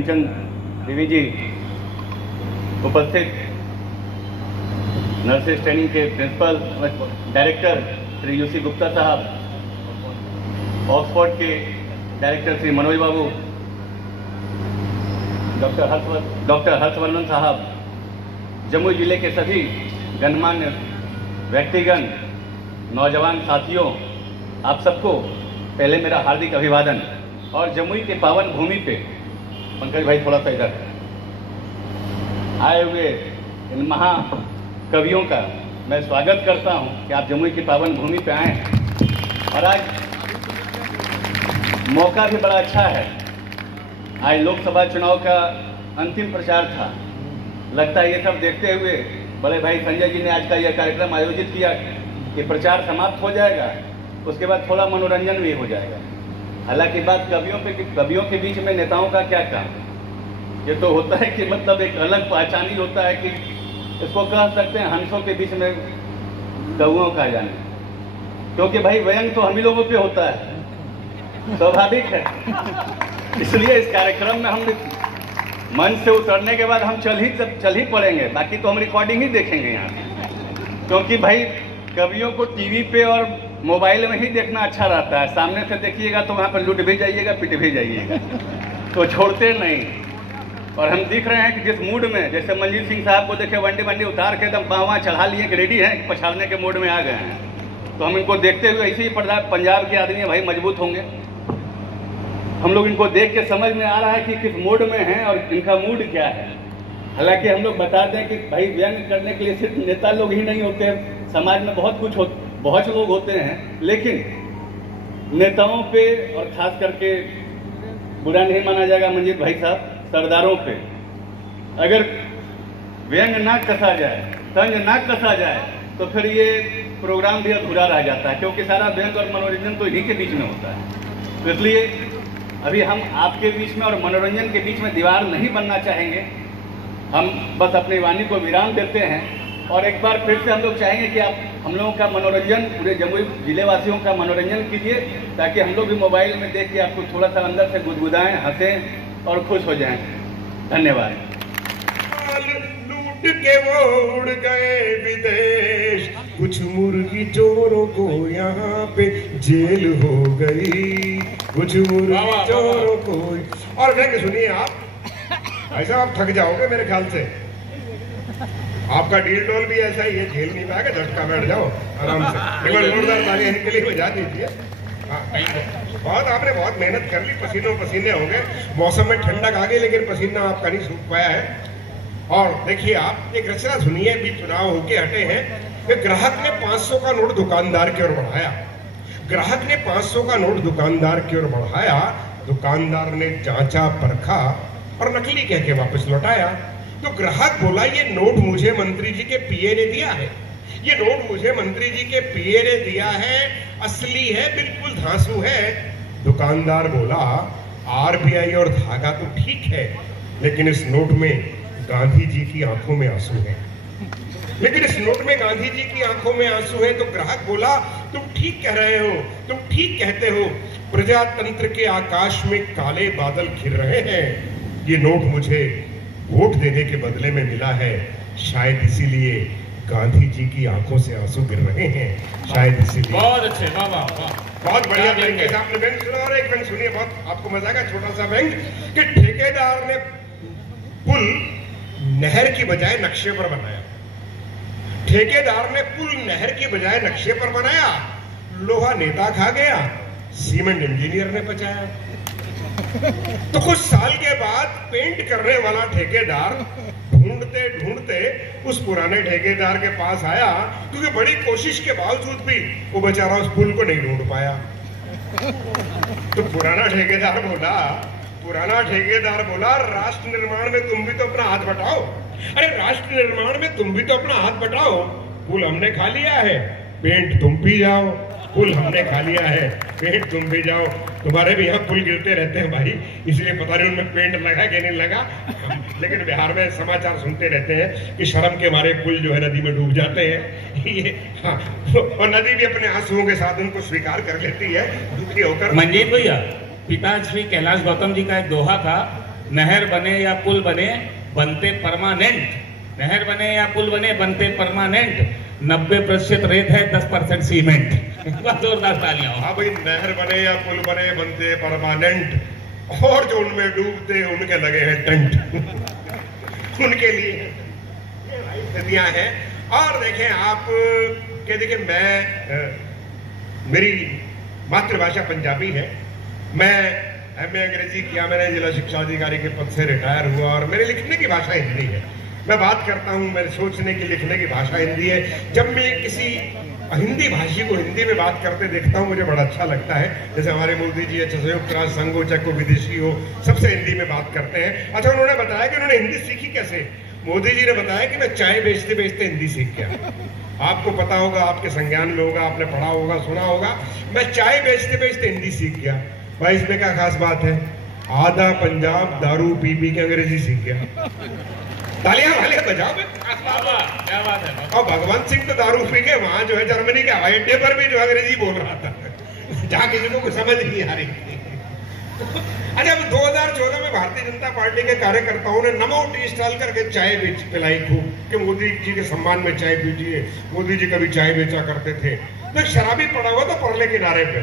कंचन देवी जी, उपस्थित nurses training के principal director Shri UC Gupta साहब, ऑक्सफोर्ड के डायरेक्टर श्री मनोज बाबू, डॉक्टर हर्षवर्धन साहब, जमुई जिले के सभी गणमान्य व्यक्तिगण, नौजवान साथियों, आप सबको पहले मेरा हार्दिक अभिवादन। और जमुई के पावन भूमि पे पंकज भाई थोड़ा सा इधर आए हुए इन महाकवियों का मैं स्वागत करता हूं कि आप जमुई की पावन भूमि पे आए। और आज मौका भी बड़ा अच्छा है, आज लोकसभा चुनाव का अंतिम प्रचार था। लगता है ये सब देखते हुए बड़े भाई संजय जी ने आज का यह कार्यक्रम आयोजित किया कि प्रचार समाप्त हो जाएगा, उसके बाद थोड़ा मनोरंजन भी हो जाएगा। हालांकि बात कवियों के बीच में नेताओं का क्या काम, ये तो होता है कि मतलब एक अलग पहचान ही होता है कि इसको कह सकते हैं हंसों के बीच में कौओं का जाने, क्योंकि भाई व्यंग तो हम ही लोगों पे होता है, स्वाभाविक है। इसलिए इस कार्यक्रम में हम मंच से उतरने के बाद हम चल ही पड़ेंगे, बाकी तो हम रिकॉर्डिंग ही देखेंगे यहाँ, क्योंकि भाई कवियों को टीवी पे और मोबाइल में ही देखना अच्छा रहता है। सामने से देखिएगा तो वहाँ पर लुट भी जाइएगा, पिट भी जाइएगा, तो छोड़ते नहीं। और हम दिख रहे हैं कि जिस मूड में, जैसे मंजीत सिंह साहब को देखे वंडी उतार के एकदम बाँह चढ़ा लिए कि रेडी हैं, पछाड़ने के मूड में आ गए हैं, तो हम इनको देखते हुए ऐसे ही पंजाब के आदमी भाई मजबूत होंगे। हम लोग इनको देख के समझ में आ रहा है कि किस मूड में हैं और इनका मूड क्या है। हालांकि हम लोग बता दें कि भाई व्यंग करने के लिए सिर्फ नेता लोग ही नहीं होते, समाज में बहुत लोग होते हैं, लेकिन नेताओं पे और खास करके बुरा नहीं माना जाएगा मंजीत भाई साहब, सरदारों पे अगर व्यंग ना कसा जाए, तंज ना कसा जाए, तो फिर ये प्रोग्राम भी अधूरा रह जाता है, क्योंकि सारा व्यंग और मनोरंजन तो इन्हीं के बीच में होता है। तो इसलिए अभी हम आपके बीच में और मनोरंजन के बीच में दीवार नहीं बनना चाहेंगे। हम बस अपनी वाणी को विराम देते हैं और एक बार फिर से हम लोग चाहेंगे कि आप हम लोगों का मनोरंजन, पूरे जमुई जिले वासियों का मनोरंजन कीजिए, ताकि हम लोग भी मोबाइल में देख के आपको थोड़ा सा अंदर से गुदगुदाएं, हंसें और खुश हो जाएं। धन्यवाद। लूट के वो उड़ गए विदेश, कुछ मुर्गी चोरों को यहाँ पे जेल हो गई, कुछ मुर्गी चोरों को। और सुनिए आप, ऐसा आप थक जाओगे मेरे ख्याल से, आपका डील डोल भी ऐसा ही है, झेल नहीं पाएगा, झटका बैठ जाओ आराम से। एक बार जोरदार ताली इनके लिए बजा दीजिए। बहुत मेहनत कर ली, पसीनों पसीने हो गए, मौसम में ठंडक आ गई, लेकिन पसीना आपका नहीं सूख पाया है। और देखिए आप एक रचना सुनिए, भी चुनाव होके हटे हैं कि ग्राहक ने 500 का नोट दुकानदार की ओर बढ़ाया। ग्राहक ने 500 का नोट दुकानदार की ओर बढ़ाया, दुकानदार ने जांचा परखा और नकली कह के वापस लौटाया। तो ग्राहक बोला, ये नोट मुझे मंत्री जी के पीए ने दिया है, ये नोट मुझे मंत्री जी के पीए ने दिया है, असली है, बिल्कुल धांसू है। दुकानदार बोला, आरबीआई और धागा तो ठीक है, लेकिन इस नोट में गांधी जी की आंखों में आंसू है, लेकिन इस नोट में गांधी जी की आंखों में आंसू है। तो ग्राहक बोला, तुम ठीक कह रहे हो, तुम ठीक कहते हो, प्रजातंत्र के आकाश में काले बादल घिर रहे हैं, ये नोट मुझे वोट देने के बदले में मिला है, शायद इसीलिए गांधी जी की आंखों से आंसू गिर रहे हैं, शायद इसीलिए। बहुत अच्छे, वाह वाह वाह, बहुत बढ़िया तरीके से आपने व्यंग सुना। और एक व्यंग सुनिए, बहुत आपको मजा आएगा, छोटा सा व्यंग, कि ठेकेदार ने पुल नहर की बजाय नक्शे पर बनाया। ठेकेदार ने पुल नहर की बजाय नक्शे पर बनाया, लोहा नेता खा गया, सीमेंट इंजीनियर ने बचाया। तो कुछ साल के बाद पेंट करने वाला ठेकेदार ढूंढते ढूंढते उस पुराने ठेकेदार के पास आया, क्योंकि बड़ी कोशिश के बावजूद भी वो बेचारा उस पुल को नहीं ढूंढ पाया। तो पुराना ठेकेदार बोला, राष्ट्र निर्माण में तुम भी तो अपना हाथ बटाओ। अरे राष्ट्र निर्माण में तुम भी तो अपना हाथ बटाओ, पुल हमने खा लिया है, पेंट तुम पी जाओ। पुल हमने खा लिया है, पेंट तुम भी जाओ। तुम्हारे भी यहाँ पुल गिरते रहते हैं भाई, इसलिए पता नहीं उनमें पेंट लगा कि नहीं लगा, लेकिन बिहार में समाचार सुनते रहते हैं कि शर्म के मारे पुल जो है नदी में डूब जाते हैं। ये हाँ, और नदी भी अपने आंसुओं के साथ उनको स्वीकार कर लेती है, दुखी होकर। मंजीत भैया, पिता श्री कैलाश गौतम जी का एक दोहा था नहर बने या पुल बने बनते परमानेंट, नहर बने या पुल बने बनते परमानेंट, 90% रेत है 10% सीमेंट। जोरदार तालियां। हाँ भाई, नहर बने या पुल बने बनते परमानेंट, और जो उनमें डूबते उनके लगे हैं टेंट। उनके लिए ये भाई स्थितियां हैं। और देखें आप के देखिए, मेरी मातृभाषा पंजाबी है, मैं एमए अंग्रेजी किया, मैंने जिला शिक्षा अधिकारी के पद से रिटायर हुआ, और मेरे लिखने की भाषा हिंदी है। मैं बात करता हूं, मेरे सोचने की लिखने की भाषा हिंदी है। जब मैं किसी हिंदी भाषी को हिंदी में बात करते देखता हूं, मुझे बड़ा अच्छा लगता है। जैसे हमारे मोदी जी अच्छा संयुक्त राष्ट्र संघ हो, चाहे कोई विदेशी हो, सबसे हिंदी में बात करते हैं। अच्छा, उन्होंने बताया कि उन्होंने हिंदी सीखी कैसे। मोदी जी ने बताया कि मैं चाय बेचते बेचते हिंदी सीख गया। आपको पता होगा, आपके संज्ञान में होगा, आपने पढ़ा होगा, सुना होगा, मैं चाय बेचते बेचते हिंदी सीख गया। भाई इसमें क्या खास बात है, आधा पंजाब दारू पी पी के अंग्रेजी सीख गया। तालियां वालियां बजाओ, क्या बात है। और भगवंत सिंह तो दारू पी के वहां जो है जर्मनी के हवाई अड्डे पर भी जो अंग्रेजी बोल रहा था, जहां किसी को कुछ समझ नहीं आ रही थी। अच्छा, 2014 में भारतीय जनता पार्टी के कार्यकर्ताओं ने नमो टी स्टॉल करके चाय बेच पिलाई खूब, कि मोदी जी के सम्मान में चाय पीजिए, मोदी जी कभी चाय बेचा करते थे। तो शराबी पड़ा हुआ था परले किनारे पे,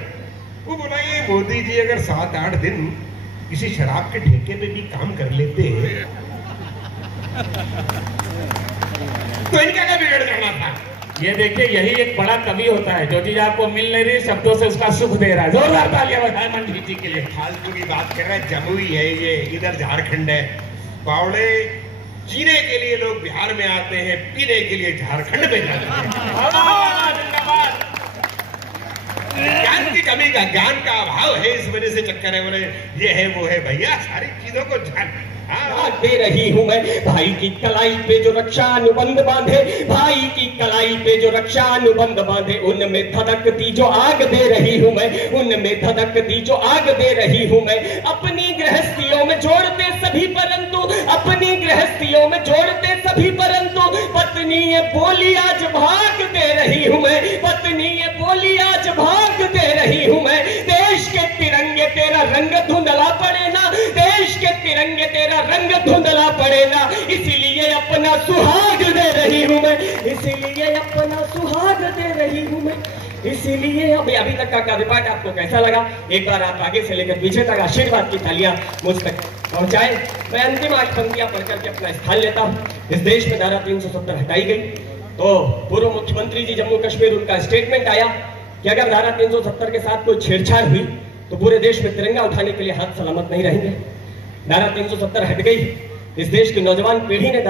वो बोला ये मोदी जी अगर 7-8 दिन किसी शराब के ठेके पे भी काम कर लेते तो इनका क्या बिगड़ जाना था। ये देखिए, यही एक बड़ा कवि होता है, जो चीज आपको मिल नहीं रही शब्दों से उसका सुख दे रहा है। जोरदार तालियां बजाएं मंडी जी के लिए। फालतू की बात कर रहे हैं, जमुई है ये, इधर झारखंड है। बावड़े जीने के लिए लोग बिहार में आते हैं, पीने के लिए झारखंड में जाते हैं। ज्ञान की कमी का, ज्ञान का अभाव है, इस वजह से चक्कर है। बोले ये है वो है, भैया सारी चीजों को जान दे रही हूँ मैं भाई की कलाई पे जो रक्षा अनुबंध बांधे, भाई की कलाई पे जो रक्षा अनुबंध बांधे, उनमें धधकती जो आग दे रही हूँ मैं, उनमें धधकती जो आग दे रही हूँ मैं। अपनी गृहस्थियों में जोड़ते सभी परंतु, अपनी गृहस्थियों में जोड़ते सभी परंतु, पत्नी ये बोली आज भाग दे रही हूँ मैं, पत्नी ये बोली आज भाग दे रही हूँ मैं। देश के तिरंगे तेरा रंग धुंधला पड़े ना, देश के तिरंगे तेरा रंग धुंधला पड़े ना, इसीलिए अपना सुहाग दे रही हूं मैं, इसीलिए अपना सुहाग दे रही हूं मैं, इसीलिए। अभी तक का कार्यपाठ आपको कैसा लगा? एक बार आप आगे से लेकर पीछे तक आशीर्वाद की तालियां मुझ तक पहुंचाए। मैं अंतिम 8 पंक्तियां पढ़ करके अपना स्थान लेता हूं। इस देश में धारा 370 हटाई गई तो पूर्व मुख्यमंत्री जी जम्मू कश्मीर, उनका स्टेटमेंट आया कि अगर धारा 370 के साथ कोई छेड़छाड़ हुई तो पूरे देश में तिरंगा उठाने के लिए हाथ सलामत नहीं रहेंगे। धारा 370 हट गई। इस देश की नौजवान पीढ़ी ने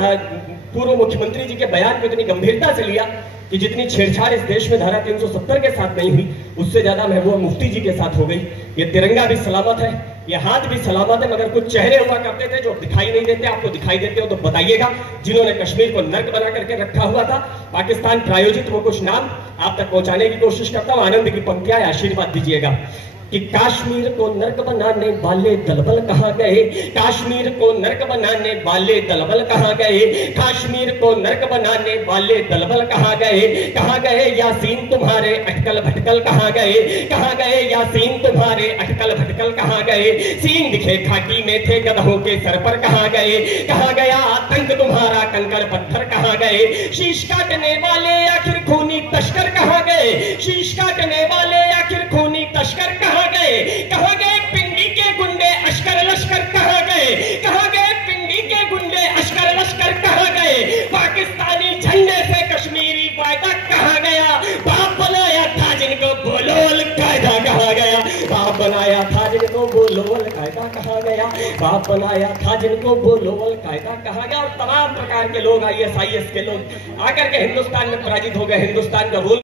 पूर्व मुख्यमंत्री जी के बयान को इतनी गंभीरता से लिया कि जितनी छेड़छाड़ इस देश में धारा 370 के साथ नहीं हुई, उससे ज्यादा महबूबा मुफ्ती जी के साथ हो गई। ये तिरंगा भी सलामत है, ये हाथ भी सलामत है, मगर कुछ चेहरे हुआ करते थे जो दिखाई नहीं देते। आपको दिखाई देते हो तो बताइएगा, जिन्होंने कश्मीर को नर्क बना करके रखा हुआ था, पाकिस्तान प्रायोजित वो कुछ नाम आप तक पहुंचाने की कोशिश करता हूं। आनंद की पंक्तियां, आशीर्वाद दीजिएगा कि काश्मीर को नर्क बनाने वाले दलबल कहां गए, काश्मीर को नर्क बनाने वाले दलबल कहां गए, काश्मीर को नर्क बनाने वाले दलबल कहां गए, कहां गए यासीन तुम्हारे अटकल भटकल कहां गए, कहां गए यासीन तुम्हारे अटकल भटकल कहां गए, सीन दिखे घाटी में थे गधों के सर पर कहां गए, कहां गया आतंक तुम्हारा कंकड़ पत्थर कहां गए, शीश काटने वाले आखिर खूनी तस्कर कहां गए, शीश काटने वाले आखिर खूनी तस्कर कहां गए, कहां गए पिंडी के गुंडे अश्कर लश्कर कहां गए, कहां गए पिंडी के गुंडे अश्कर लश्कर कहां गए, पाकिस्तानी झंडे से कश्मीरी वायदा कहां गया, बाप बनाया था जिनको बोलोल कायदा कहां गया, बाप बनाया था जिनको बोलोल कायदा कहां गया, बाप बनाया था जिनको बोलोल कायदा कहां गया। और तमाम प्रकार के लोग, ISIS के लोग आकर के हिंदुस्तान में पराजित हो गए। हिंदुस्तान का रूल